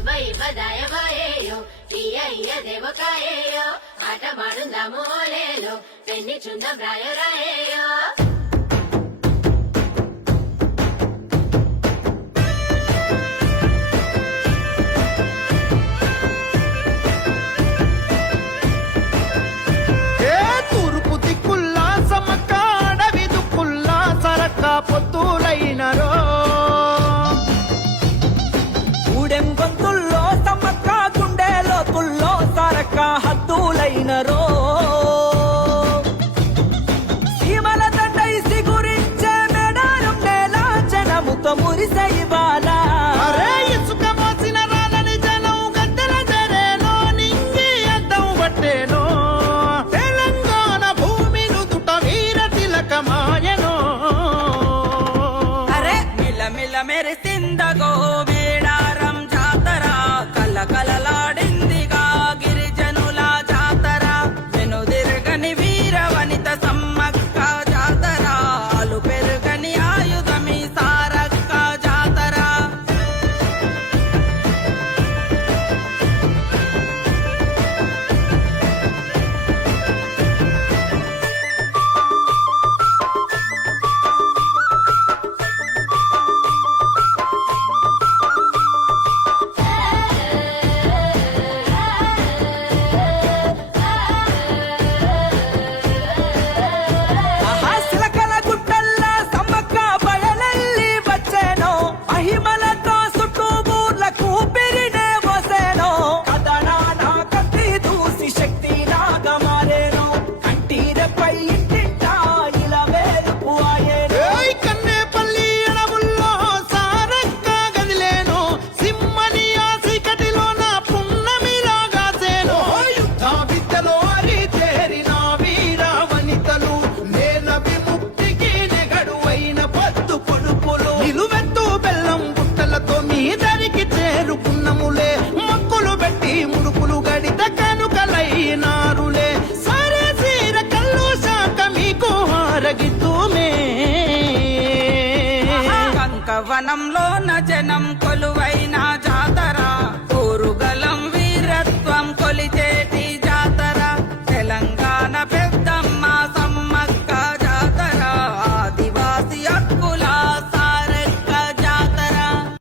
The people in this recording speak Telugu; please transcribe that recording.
ವೈ ಬದಾಯ ಬಾಯೇಯೋ ತೀಯಯ್ಯ ದೇವಕಾಯೇಯೋ ಆಟ ಮಾಡುಂದಾಮು ಓಲೇಲೋ పెన్ని చుందం రాయో రాయేయో పొత్తులైనరో ఊడెం గొంతుల్లో సమ్మక్క గుండెలో తుల్లో సరక్క హద్దులైనరో సీమల దండైసి గురించే మెడారం నేల జనముతో మురిసే ఇవాళ ఇసుక మోసిన రాలని జనం గద్దెల జరేనో నింగి అడ్డం పట్టేనో తెలంగాణ భూమి నుదుట వీర తిలకమాయనో మెరిసిందగో మేడారం జాతర కల కలలాడిందిగా గిరిజనుల జాతర వెనుదిరగని వీర వనిత సమ్మక్క జాతర అలు పెరుగని ఆయుధమి సారక్క జాతర వనంలో